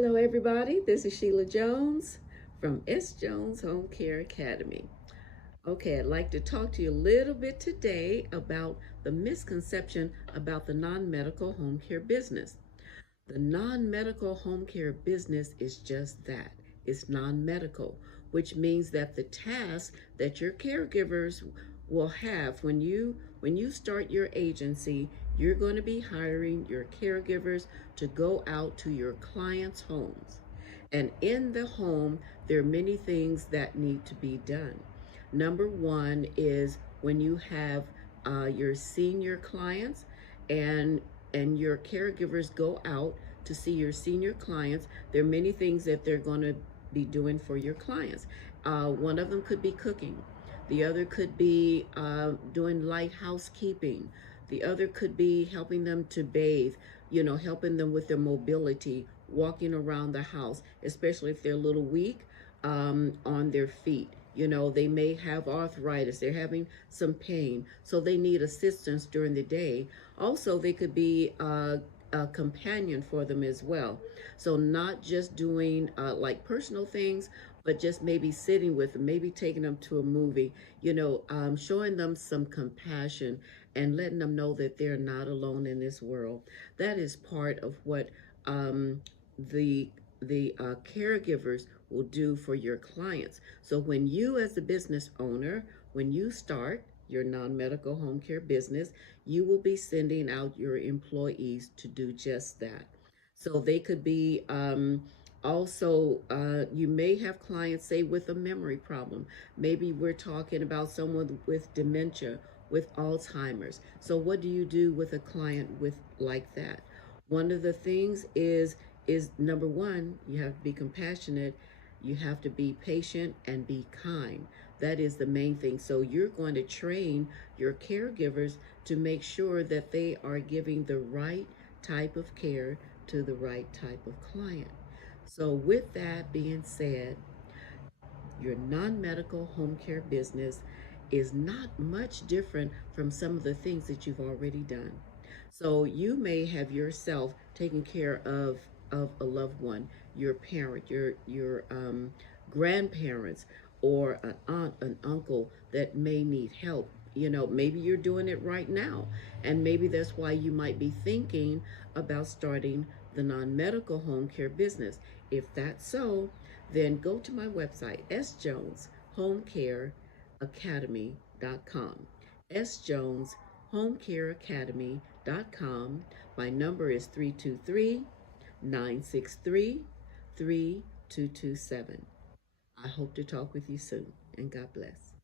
Hello, everybody. This is Sheila Jones from S. Jones Home Care Academy. Okay, I'd like to talk to you a little bit today about the misconception about the non medical home care business. The non medical home care business is just that, it's non medical, which means that the tasks that your caregivers will have when you start your agency, you're going to be hiring your caregivers to go out to your clients' homes. And in the home, there are many things that need to be done. Number one is when you have your senior clients and your caregivers go out to see your senior clients, there are many things that they're going to be doing for your clients. One of them could be cooking. The other could be doing light housekeeping. The other could be helping them to bathe, helping them with their mobility, walking around the house, especially if they're a little weak on their feet. They may have arthritis, they're having some pain, so they need assistance during the day. Also, they could be a companion for them as well. So, not just doing like personal things, but just maybe sitting with them, maybe taking them to a movie, showing them some compassion and letting them know that they're not alone in this world. That is part of what the caregivers will do for your clients. So when you as a business owner, when you start your non-medical home care business, you will be sending out your employees to do just that. So they could be also, you may have clients, say, with a memory problem. Maybe we're talking about someone with dementia, with Alzheimer's. So what do you do with a client with like that? One of the things is number one, you have to be compassionate, you have to be patient and be kind. That is the main thing. So you're going to train your caregivers to make sure that they are giving the right type of care to the right type of client. So with that being said, your non-medical home care business is not much different from some of the things that you've already done. So you may have yourself taking care of a loved one, your parent, your grandparents, or an aunt, an uncle that may need help. Maybe you're doing it right now, and maybe that's why you might be thinking about starting the non-medical home care business. If that's so, then go to my website, sjoneshomecareacademy.com. sjoneshomecareacademy.com. My number is 323-963-3227. I hope to talk with you soon, and God bless.